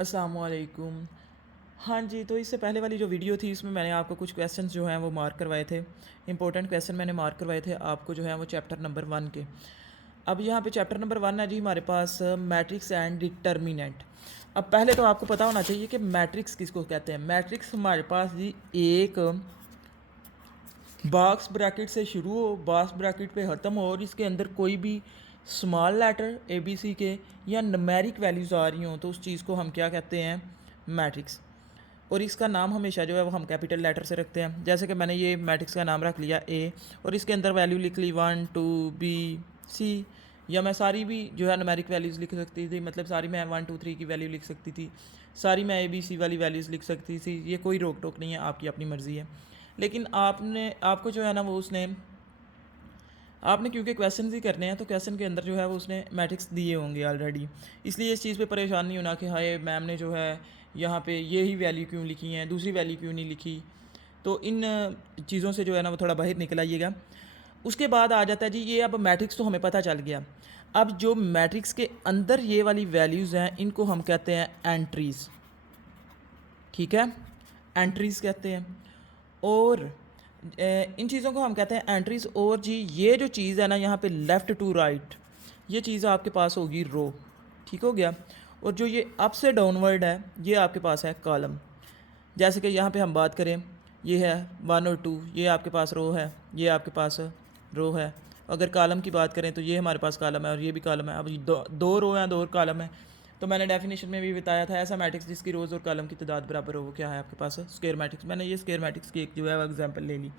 अस्सलामुअलैकुम। हाँ जी, तो इससे पहले वाली जो वीडियो थी इसमें मैंने आपको कुछ क्वेश्चंस जो हैं वो मार्क करवाए थे। इंपॉर्टेंट क्वेश्चन मैंने मार्क करवाए थे आपको जो है वो चैप्टर नंबर 1 के। अब यहाँ पे चैप्टर नंबर 1 है जी हमारे पास मैट्रिक्स एंड डिटर्मिनेंट। अब पहले तो आपको पता होना चाहिए कि मैट्रिक्स किसको कहते हैं। मैट्रिक्स हमारे पास जी एक बॉक्स ब्रैकेट से शुरू हो, बॉक्स ब्रैकेट पे ख़त्म हो और इसके अंदर कोई भी स्मॉल लेटर ABC के या न्यूमेरिक वैल्यूज़ आ रही हों तो उस चीज़ को हम क्या कहते हैं, मैट्रिक्स। और इसका नाम हमेशा जो है वो हम कैपिटल लेटर से रखते हैं। जैसे कि मैंने ये मैट्रिक्स का नाम रख लिया A और इसके अंदर वैल्यू लिख ली 1 2 B C, या मैं सारी भी जो है न्यूमेरिक वैल्यूज़ लिख सकती थी, मतलब सारी मैं 1 2 3 की वैल्यू लिख सकती थी, सारी मैं ABC वाली वैल्यूज़ लिख सकती थी। ये कोई रोक टोक नहीं है, आपकी अपनी मर्ज़ी है। लेकिन आपको जो है ना वो उसने आपने क्योंकि क्वेश्चन ही करने हैं तो क्वेश्चन के अंदर जो है वो उसने मैट्रिक्स दिए होंगे ऑलरेडी, इसलिए इस चीज़ पे परेशान नहीं होना कि हाय मैम ने जो है यहाँ पे ये ही वैल्यू क्यों लिखी हैं, दूसरी वैल्यू क्यों नहीं लिखी। तो इन चीज़ों से जो है ना वो थोड़ा बाहर निकल आइएगा। उसके बाद आ जाता है जी ये, अब मैट्रिक्स तो हमें पता चल गया। अब जो मैट्रिक्स के अंदर ये वाली वैल्यूज़ हैं इनको हम कहते हैं एंट्रीज़, ठीक है, एंट्रीज़ कहते हैं। और इन चीज़ों को हम कहते हैं एंट्रीज़। और जी ये जो चीज़ है ना यहाँ पे लेफ़्ट टू राइट, ये चीज़ आपके पास होगी रो, ठीक हो गया। और जो ये अप से डाउनवर्ड है ये आपके पास है कॉलम। जैसे कि यहाँ पे हम बात करें, ये है 1 और 2, ये आपके पास रो है, ये आपके पास रो है। अगर कॉलम की बात करें तो ये हमारे पास कॉलम है और ये भी कॉलम है। अब दो रो हैं, दो कॉलम है। तो मैंने डेफिनेशन में भी बताया था ऐसा मैट्रिक्स जिसकी रोज़ और कॉलम की तादाद बराबर हो वो क्या है आपके पास, स्क्वायर मैट्रिक्स। मैंने ये स्क्वायर मैट्रिक्स की एक जो है वो एग्जांपल ले ली।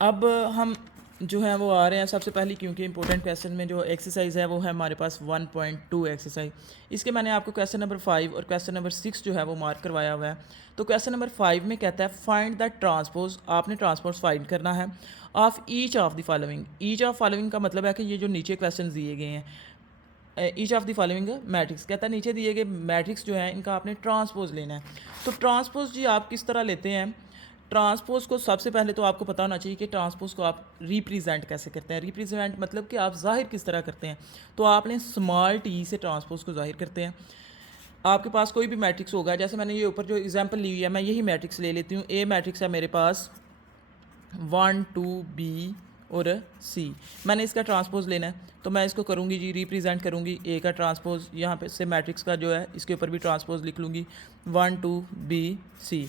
अब हम जो है वो आ रहे हैं सबसे पहले, क्योंकि इंपॉर्टेंट क्वेश्चन में जो एक्सरसाइज है वो है हमारे पास 1.2 एक्सरसाइज। इसके मैंने आपको क्वेश्चन नंबर 5 और क्वेश्चन नंबर 6 जो है वो मार्क करवाया हुआ है। तो क्वेश्चन नंबर 5 में कहता है फाइंड द ट्रांसपोज, आपने ट्रांसपोज फाइंड करना है of each of the following. Each of following का मतलब है कि ये जो नीचे क्वेश्चन दिए गए हैं, each of the following matrix, कहता है नीचे दिए गए मैट्रिक्स जो है इनका आपने ट्रांसपोज लेना है। तो ट्रांसपोज जी आप किस तरह लेते हैं। ट्रांसपोज को सबसे पहले तो आपको पता होना चाहिए कि ट्रांसपोज को आप रिप्रेजेंट कैसे करते हैं। रिप्रेजेंट मतलब कि आप जाहिर किस तरह करते हैं। तो आपने स्मॉल टी से ट्रांसपोज को जाहिर करते हैं। आपके पास कोई भी मैट्रिक्स होगा, जैसे मैंने ये ऊपर जो एग्जांपल ली हुई है मैं यही मैट्रिक्स ले लेती हूँ। ए मैट्रिक्स है मेरे पास 1 2 B और C, मैंने इसका ट्रांसपोज लेना है तो मैं इसको करूँगी जी, रिप्रेजेंट करूँगी ए का ट्रांसपोज, यहाँ पे से मैट्रिक्स का जो है इसके ऊपर भी ट्रांसपोज लिख लूँगी 1 2 B C।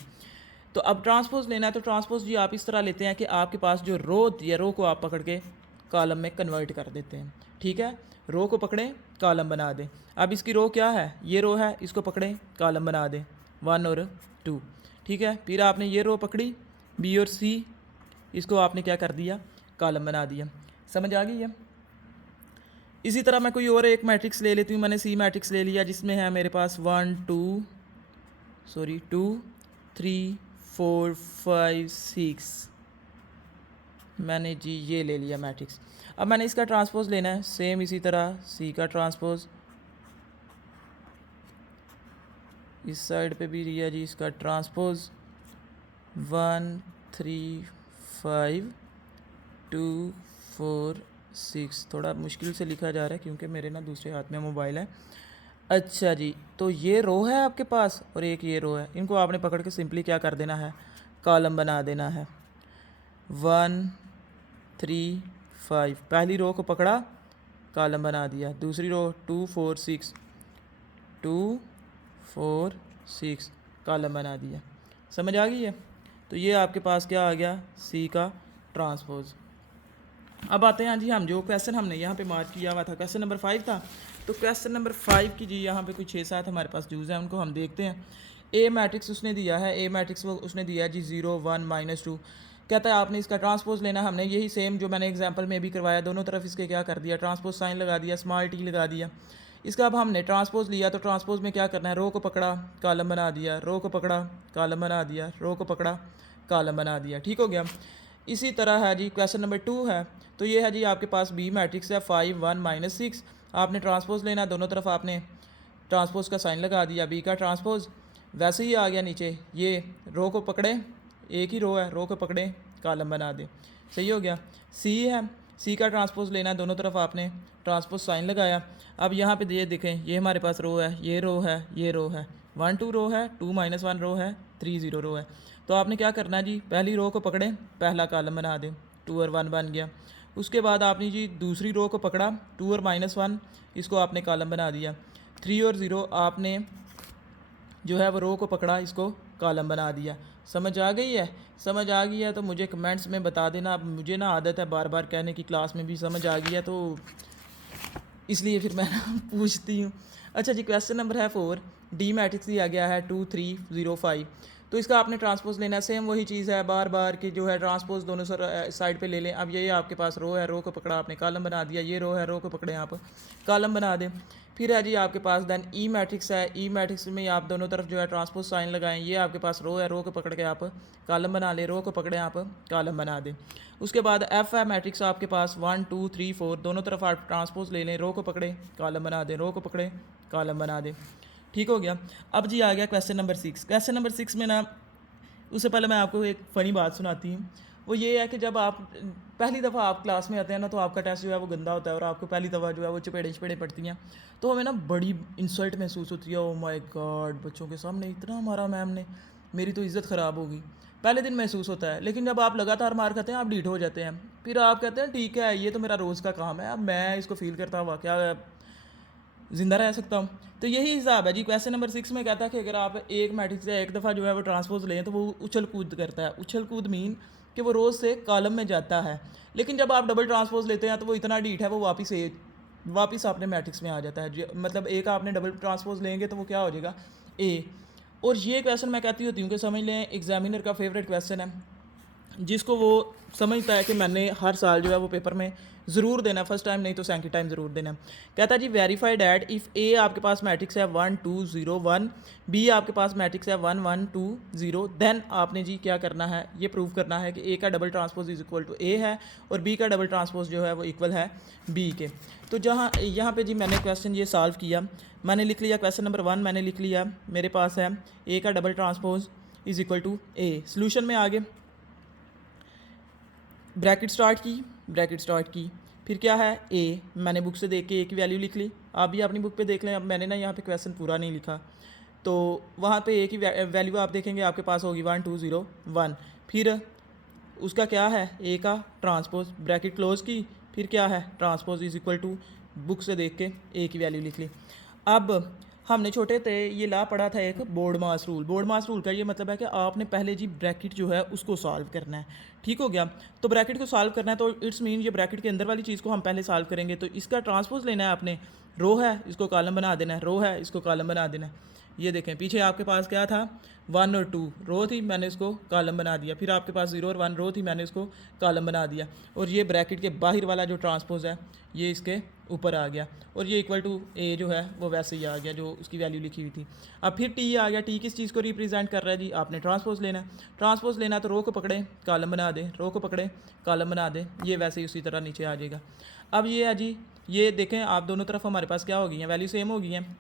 तो अब ट्रांसपोज लेना है तो ट्रांसपोज जी आप इस तरह लेते हैं कि आपके पास जो रो होती है, रो को आप पकड़ के कॉलम में कन्वर्ट कर देते हैं, ठीक है। रो को पकड़ें कॉलम बना दें। अब इसकी रो क्या है, ये रो है, इसको पकड़ें कॉलम बना दें 1 और 2, ठीक है। फिर आपने ये रो पकड़ी B और C, इसको आपने क्या कर दिया, कॉलम बना दिया। समझ आ गई है। इसी तरह मैं कोई और एक मैट्रिक्स ले लेती हूँ। मैंने C मैट्रिक्स ले लिया जिसमें है मेरे पास 2 3 4 5 6, मैंने जी ये ले लिया मैट्रिक्स। अब मैंने इसका ट्रांसपोज लेना है सेम इसी तरह C का ट्रांसपोज, इस साइड पे भी लिया जी इसका ट्रांसपोज 1 3 5 2 4 6। थोड़ा मुश्किल से लिखा जा रहा है क्योंकि मेरे ना दूसरे हाथ में मोबाइल है। अच्छा जी, तो ये रो है आपके पास और एक ये रो है, इनको आपने पकड़ के सिंपली क्या कर देना है, कॉलम बना देना है 1 3 5। पहली रो को पकड़ा कॉलम बना दिया, दूसरी रो 2 4 6 2 4 6 कॉलम बना दिया। समझ आ गई है। तो ये आपके पास क्या आ गया, C का ट्रांसपोज। अब आते हैं जी, हम जो क्वेश्चन हमने यहाँ पे मार्क किया हुआ था क्वेश्चन नंबर 5 था। तो क्वेश्चन नंबर 5 की जी यहाँ पे कुछ 6-7 हमारे पास ड्यूज़ हैं, उनको हम देखते हैं। ए मैट्रिक्स उसने दिया है, ए मैट्रिक्स वो उसने दिया है जी 0 1 -2। कहता है आपने इसका ट्रांसपोज लेना। हमने यही सेम जो मैंने एग्जांपल में भी करवाया, दोनों तरफ इसके क्या कर दिया, ट्रांसपोज साइन लगा दिया, स्मॉल टी लगा दिया। इसका अब हमने ट्रांसपोज लिया तो ट्रांसपोज में क्या करना है, रो को पकड़ा कॉलम बना दिया, रो को पकड़ा कॉलम बना दिया, रो को पकड़ा कॉलम बना दिया, ठीक हो गया। इसी तरह है जी क्वेश्चन नंबर 2 है। तो ये है जी आपके पास B मैट्रिक्स है 5 1 -6। आपने ट्रांसपोज लेना, दोनों तरफ आपने ट्रांसपोज का साइन लगा दिया, B का ट्रांसपोज वैसे ही आ गया नीचे। ये रो को पकड़े, एक ही रो है, रो को पकड़े कॉलम बना दें, सही हो गया। C है, C का ट्रांसपोज लेना, दोनों तरफ आपने ट्रांसपोज साइन लगाया। अब यहाँ पे ये देखें, ये हमारे पास रो है, ये रो है, ये रो है, 1 2 रो है, 2 -1 रो है, 3 0 रो है। तो आपने क्या करना है जी, पहली रो को पकड़ें, पहला कॉलम बना दें, 2 और 1 बन गया। उसके बाद आपने जी दूसरी रो को पकड़ा, 2 और -1, इसको आपने कॉलम बना दिया। 3 और 0 आपने जो है वो रो को पकड़ा, इसको कॉलम बना दिया। समझ आ गई है? समझ आ गई है तो मुझे कमेंट्स में बता देना। अब मुझे ना आदत है बार बार कहने की, क्लास में भी समझ आ गई है तो इसलिए फिर मैं पूछती हूँ। अच्छा जी, क्वेश्चन नंबर है 4, डी मैट्रिक्स दिया गया है 2 3 0 5। तो इसका आपने ट्रांसपोज लेना है। सेम वही चीज़ है, बार बार कि जो है ट्रांसपोज दोनों साइड पे ले लें। अब ये आपके पास रो है, रो को पकड़ा आपने कॉलम बना दिया, ये रो है, रो को पकड़े आप कॉलम बना दें। फिर है जी आपके पास देन ई मैट्रिक्स है, ई मैट्रिक्स में आप दोनों तरफ जो है ट्रांसपोज साइन लगाएं। ये आपके पास रो है, रो को पकड़ के आप कॉलम बना लें, रो को पकड़े आप कॉलम बना दें। उसके बाद एफ है मैट्रिक्स आपके पास 1 2 3 4, दोनों तरफ आप ट्रांसपोज ले लें, रो को पकड़े कॉलम बना दें, रो को पकड़े कॉलम बना दें। ठीक हो गया। अब जी आ गया क्वेश्चन नंबर 6। क्वेश्चन नंबर 6 में ना, उससे पहले मैं आपको एक फ़नी बात सुनाती हूँ। वो ये है कि जब आप पहली दफ़ा आप क्लास में आते हैं ना, तो आपका टेस्ट जो है वो गंदा होता है और आपको पहली दफ़ा जो है वो चपेड़े पड़ती हैं, तो हमें ना बड़ी इंसल्ट महसूस होती है। ओ माय गॉड, बच्चों के सामने इतना मारा मैम ने, मेरी तो इज़्ज़त ख़राब होगी। पहले दिन महसूस होता है, लेकिन जब आप लगातार मार खाते हैं आप ढीठ हो जाते हैं। फिर आप कहते हैं ठीक है, ये तो मेरा रोज़ का काम है, अब मैं इसको फील करता हुआ क्या ज़िंदा रह सकता हूँ। तो यही हिसाब है जी। क्वेश्चन नंबर 6 में कहता है कि अगर आप एक मैट्रिक्स से एक दफ़ा जो है वो ट्रांसपोज लें तो वो उछल कूद करता है। उछल कूद मीन कि वो रोज़ से कॉलम में जाता है, लेकिन जब आप डबल ट्रांसपोज लेते हैं तो वो इतना ढीठ है, वो वापस अपने मैट्रिक्स में आ जाता है। मतलब एक आपने डबल ट्रांसपोज लेंगे तो वो क्या हो जाएगा, ए। और ये क्वेश्चन मैं कहती होती हूँ कि समझ लें एग्जामिनर का फेवरेट क्वेश्चन है, जिसको वो समझता है कि मैंने हर साल जो है वो पेपर में ज़रूर देना, फर्स्ट टाइम नहीं तो सेकंड टाइम ज़रूर देना। कहता है जी वेरीफाई डैट इफ़ ए आपके पास मैट्रिक्स है 1 2 0 1, बी आपके पास मैट्रिक्स है 1 1 2 0, देन आपने जी क्या करना है, ये प्रूव करना है कि ए का double transpose is equal to A है और बी का डबल ट्रांसपोज जो है वो इक्वल है बी के। तो जहाँ यहाँ पे जी मैंने क्वेश्चन ये सॉल्व किया, मैंने लिख लिया क्वेश्चन नंबर 1 मैंने लिख लिया, मेरे पास है ए का double transpose is equal to A. Solution में आगे ब्रैकेट स्टार्ट की, फिर क्या है ए, मैंने बुक से देख के ए की वैल्यू लिख ली। आप भी अपनी बुक पे देख लें। अब मैंने ना यहाँ पे क्वेश्चन पूरा नहीं लिखा, तो वहाँ पे ए की वैल्यू आप देखेंगे आपके पास होगी 1 2 0 1। फिर उसका क्या है, ए का ट्रांसपोज, ब्रैकेट क्लोज की, फिर क्या है transpose is equal to, book से देख के ए की वैल्यू लिख ली। अब हमने छोटे थे ये ला पढ़ा था एक बोर्ड मास रूल। बोर्ड मास रूल का ये मतलब है कि आपने पहले जी ब्रैकेट जो है उसको सॉल्व करना है। ठीक हो गया। तो ब्रैकेट को सॉल्व करना है तो इट्स मीन ये ब्रैकेट के अंदर वाली चीज़ को हम पहले सॉल्व करेंगे। तो इसका ट्रांसपोज लेना है आपने, रो है इसको कॉलम बना देना है, रो है इसको कॉलम बना देना है। ये देखें पीछे आपके पास क्या था, 1 और 2 रो थी, मैंने इसको कॉलम बना दिया। फिर आपके पास 0 और 1 रो थी, मैंने इसको कॉलम बना दिया। और ये ब्रैकेट के बाहर वाला जो ट्रांसपोज है ये इसके ऊपर आ गया और ये इक्वल टू ए जो है वो वैसे ही आ गया जो उसकी वैल्यू लिखी हुई थी। अब फिर टी आ गया, टी किस चीज़ को रिप्रेजेंट कर रहा है जी, आपने ट्रांसपोज लेना है। ट्रांसपोज लेना तो रो को पकड़े कॉलम बना दें, रो को पकड़े कॉलम बना दें, ये वैसे ही उसी तरह नीचे आ जाएगा। अब ये है जी, ये देखें आप दोनों तरफ हमारे पास क्या हो गई हैं, वैल्यू सेम हो गई हैं।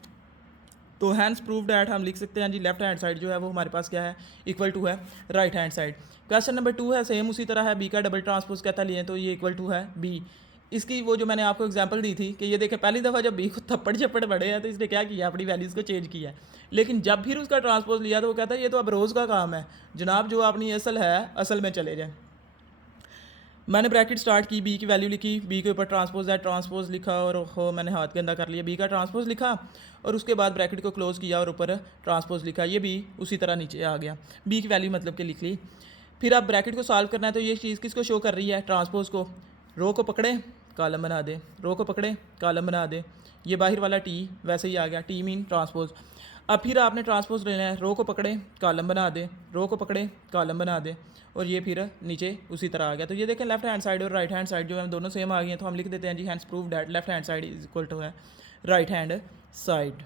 तो हैंस प्रूव डैट हम लिख सकते हैं जी लेफ्ट हैंड साइड जो है वो हमारे पास क्या है, इक्वल टू है right hand side. Question number 2 है सेम उसी तरह है, बी का डबल ट्रांसपोज कहता लिए तो ये इक्वल टू है बी। इसकी वो जो मैंने आपको एग्जांपल दी थी कि ये देखें पहली दफ़ा जब बी को थप्पड़ झप्पड़ पड़े हैं तो इसने क्या किया, अपनी वैल्यूज़ को चेंज किया है। लेकिन जब फिर उसका ट्रांसपोज लिया तो वो कहता है ये तो अब रोज़ का काम है जनाब, जो अपनी असल है असल में चले जाए। मैंने ब्रैकेट स्टार्ट की, बी की वैल्यू लिखी, बी के ऊपर ट्रांसपोज है, ट्रांसपोज लिखा और हो मैंने हाथ गंदा कर लिया, बी का ट्रांसपोज लिखा और उसके बाद ब्रैकेट को क्लोज किया और ऊपर ट्रांसपोज लिखा, ये भी उसी तरह नीचे आ गया, बी की वैल्यू मतलब कि लिख ली। फिर अब ब्रैकेट को सॉल्व करना है तो ये चीज़ किसको शो कर रही है, ट्रांसपोज को। रो को पकड़े कॉलम बना दे, रो को पकड़े कॉलम बना दे, ये बाहर वाला टी वैसे ही आ गया, टी मीन ट्रांसपोज। अब फिर आपने ट्रांसपोज लेना है, रो को पकड़े कॉलम बना दे, रो को पकड़े कॉलम बना दे और ये फिर नीचे उसी तरह आ गया। तो ये देखें लेफ्ट हैंड साइड और राइट हैंड साइड जो है दोनों सेम आ गई हैं, तो हम लिख देते हैं जी hence prove that left hand side is equal to है राइट हैंड साइड।